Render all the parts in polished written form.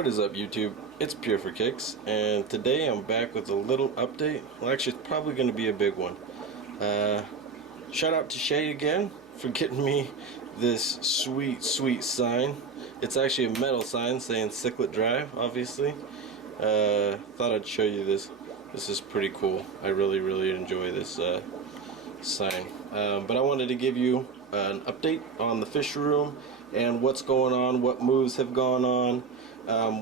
What is up, YouTube? It's Pure for Kicks, and today I'm back with a little update. Well, actually, it's probably going to be a big one. Shout out to Shay again for getting me this sweet sign. It's actually a metal sign saying Cichlid Drive, obviously. Thought I'd show you this. This is pretty cool. I really enjoy this sign. But I wanted to give you an update on the fish room and what's going on, what moves have gone on.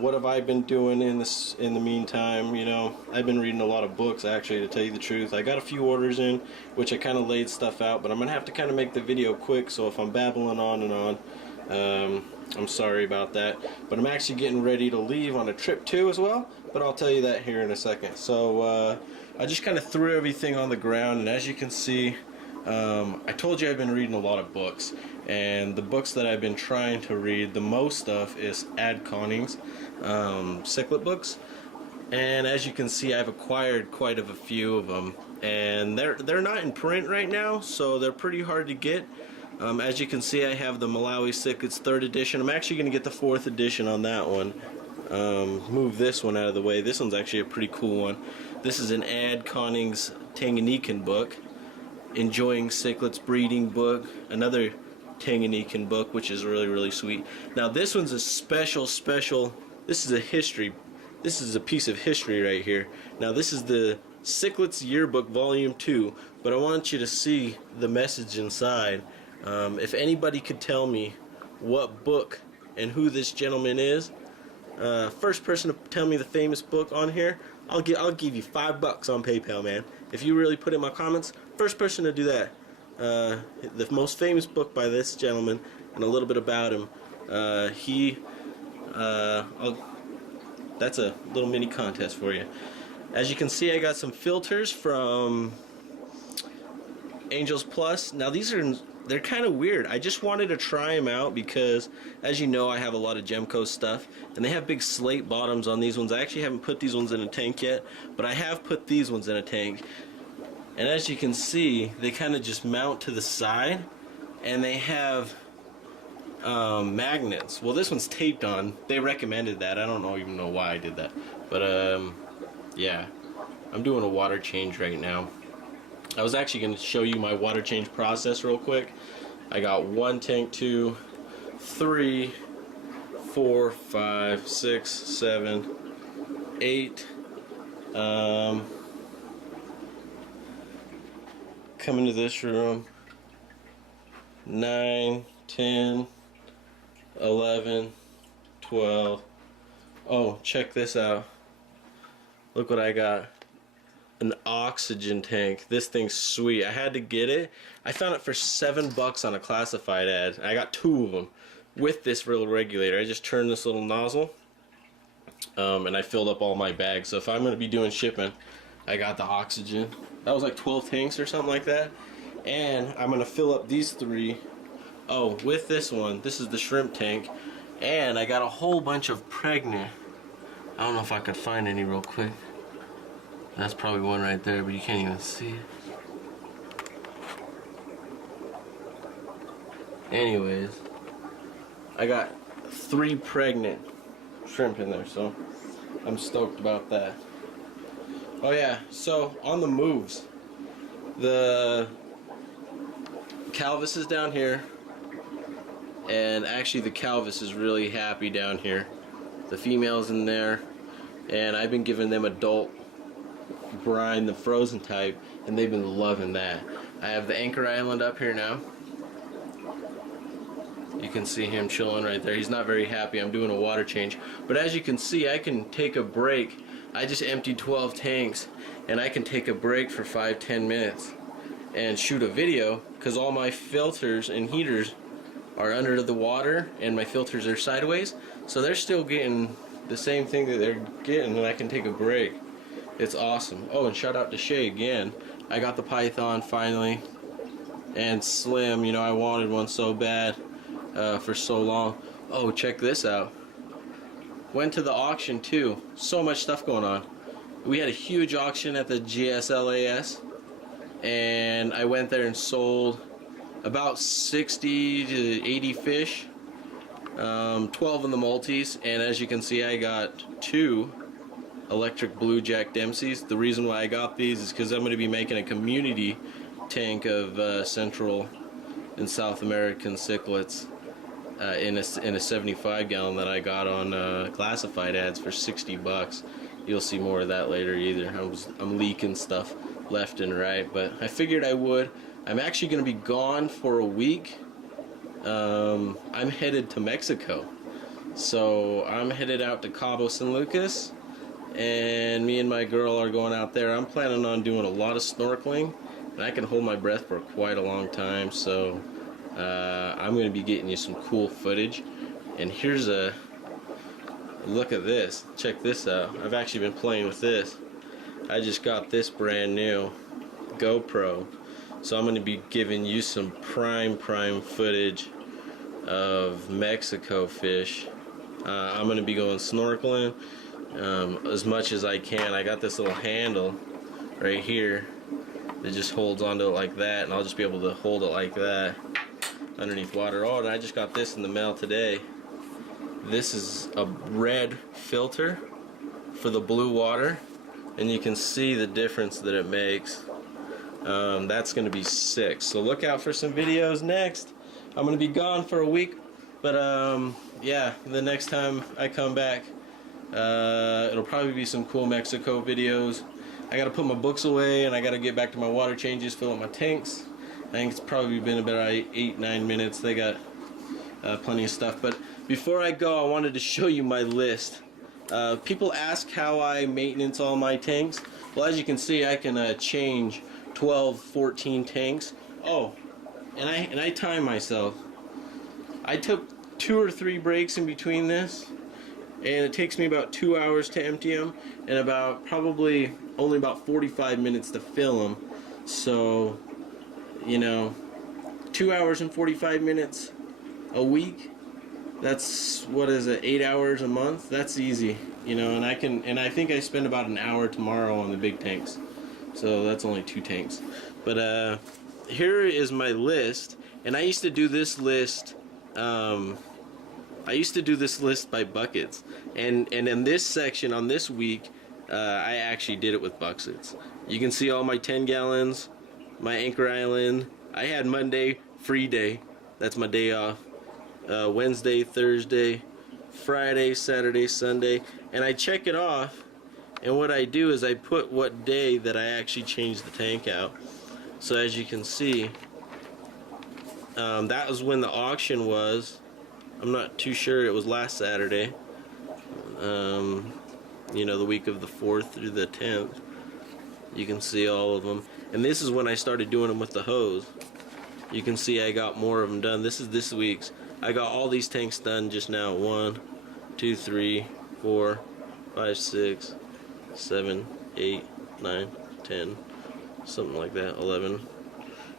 What have I been doing in the meantime? You know, I've been reading a lot of books, actually, to tell you the truth. I got a few orders in, which I kind of laid stuff out, but I'm gonna have to kind of make the video quick, so if I'm babbling on and on, I'm sorry about that. But I'm actually getting ready to leave on a trip too as well, but I'll tell you that here in a second. So I just kind of threw everything on the ground, and as you can see, I told you I've been reading a lot of books, and the books that I've been trying to read the most of is Ad Conning's Cichlid Books, and as you can see, I've acquired quite a few of them, and they're not in print right now, so they're pretty hard to get. As you can see, I have the Malawi Cichlids 3rd edition. I'm actually going to get the 4th edition on that one. Move this one out of the way. This one's actually a pretty cool one. This is an Ad Conning's Tanganyikan book. Enjoying Cichlids Breeding book, another Tanganyikan book, which is really sweet. Now this one's a special. This is a history. This is a piece of history right here. Now this is the Cichlids Yearbook Volume 2, but I want you to see the message inside. If anybody could tell me what book and who this gentleman is, first person to tell me the famous book on here, I'll give you $5 on PayPal, man. If you really put in my comments, first person to do that. The most famous book by this gentleman, and a little bit about him. That's a little mini contest for you. As you can see, I got some filters from Angels Plus. Now they're kind of weird. I just wanted to try them out because, as you know, I have a lot of Gemco stuff, and they have big slate bottoms on these ones. I actually haven't put these ones in a tank yet, but I have put these ones in a tank. And as you can see, they kind of just mount to the side, and they have magnets. Well, this one's taped on. They recommended that. I don't even know why I did that. But yeah, I'm doing a water change right now. I was actually going to show you my water change process real quick. I got 1 tank, 2, 3, 4, 5, 6, 7, 8. Come into this room. 9, 10, 11, 12. Oh, check this out. Look what I got. An oxygen tank. This thing's sweet. I had to get it. I found it for $7 on a classified ad. I got 2 of them with this little regulator. I just turned this little nozzle, and I filled up all my bags. So if I'm going to be doing shipping, I got the oxygen. That was like 12 tanks or something like that. And I'm going to fill up these 3. Oh, with this one. This is the shrimp tank. And I got a whole bunch of pregnant. I don't know if I could find any real quick. That's probably one right there, but you can't even see it. Anyways, I got 3 pregnant shrimp in there, so I'm stoked about that. Oh yeah, so on the moves, the Calvus is down here, and actually the Calvus is really happy down here. The female's in there, and I've been giving them adult brine, the frozen type, and they've been loving that. I have the Anchor Island up here now. You can see him chilling right there. He's not very happy. I'm doing a water change, but as you can see, I can take a break. I just emptied 12 tanks, and I can take a break for 5-10 minutes and shoot a video, because all my filters and heaters are under the water and my filters are sideways, so they're still getting the same thing that they're getting, and I can take a break. It's awesome. Oh, and shout out to Shay again. I got the Python finally, and Slim. You know, I wanted one so bad for so long. Oh, check this out. Went to the auction too. So much stuff going on. We had a huge auction at the GSLAS, and I went there and sold about 60 to 80 fish. 12 in the multis, and as you can see, I got 2 electric blue Jack Dempseys. The reason why I got these is because I'm going to be making a community tank of Central and South American cichlids in a 75 gallon that I got on classified ads for 60 bucks. You'll see more of that later. I'm leaking stuff left and right, but I figured I would. I'm actually going to be gone for a week. I'm headed to Mexico, so I'm headed out to Cabo San Lucas, and me and my girl are going out there. I'm planning on doing a lot of snorkeling, and I can hold my breath for quite a long time, so I'm going to be getting you some cool footage. And here's a look at this. Check this out. I've actually been playing with this. I just got this brand new GoPro, so I'm going to be giving you some prime footage of Mexico fish. I'm going to be going snorkeling as much as I can. I got this little handle right here that just holds onto it like that, and I'll just be able to hold it like that underneath water. Oh, and I just got this in the mail today. This is a red filter for the blue water, and you can see the difference that it makes. That's going to be sick, so look out for some videos next. I'm going to be gone for a week, but yeah, the next time I come back, it'll probably be some cool Mexico videos. I got to put my books away, and I got to get back to my water changes, fill up my tanks. I think it's probably been about 8-9 minutes. They got plenty of stuff, but before I go, I wanted to show you my list. People ask how I maintenance all my tanks. Well, as you can see, I can change 12-14 tanks. Oh, and I time myself. I took 2 or 3 breaks in between this, and it takes me about 2 hours to empty them, and probably only about 45 minutes to fill them. So, you know, 2 hours and 45 minutes a week. That's, what is it, 8 hours a month? That's easy, you know. And I think I spend about an hour tomorrow on the big tanks. So that's only 2 tanks. But here is my list, and I used to do this list. I used to do this list by buckets, and in this section on this week, I actually did it with buckets. You can see all my 10 gallons, my Anchor Island. I had Monday free day. That's my day off. Wednesday, Thursday, Friday, Saturday, Sunday, and I check it off. And what I do is I put what day that I actually changed the tank out. So as you can see, that was when the auction was. I'm not too sure. It was last Saturday. You know, the week of the 4th through the 10th. You can see all of them. And this is when I started doing them with the hose. You can see I got more of them done. This is this week's. I got all these tanks done just now. 1, 2, 3, 4, 5, 6, 7, 8, 9, 10, something like that, 11.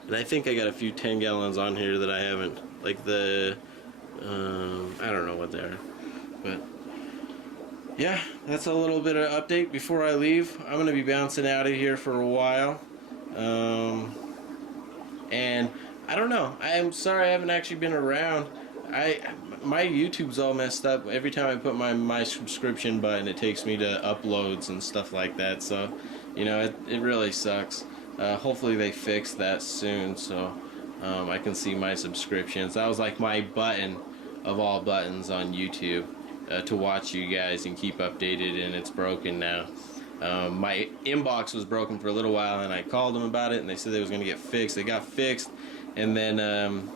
And I think I got a few 10 gallons on here that I haven't, like the, I don't know what they are. But yeah, that's a little bit of update before I leave. I'm going to be bouncing out of here for a while. And I don't know. I'm sorry I haven't actually been around. My YouTube's all messed up. Every time I put my subscription button, it takes me to uploads and stuff like that. So, you know, it really sucks. Hopefully they fix that soon, so I can see my subscriptions. That was like my button of all buttons on YouTube to watch you guys and keep updated, and it's broken now. My inbox was broken for a little while, and I called them about it, and they said they was going to get fixed. They got fixed, and then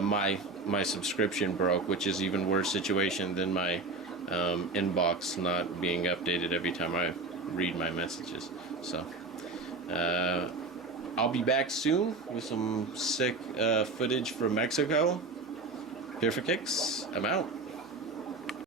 my subscription broke, which is even worse situation than my inbox not being updated every time I read my messages. So I'll be back soon with some sick footage from Mexico. Here for kicks. I'm out.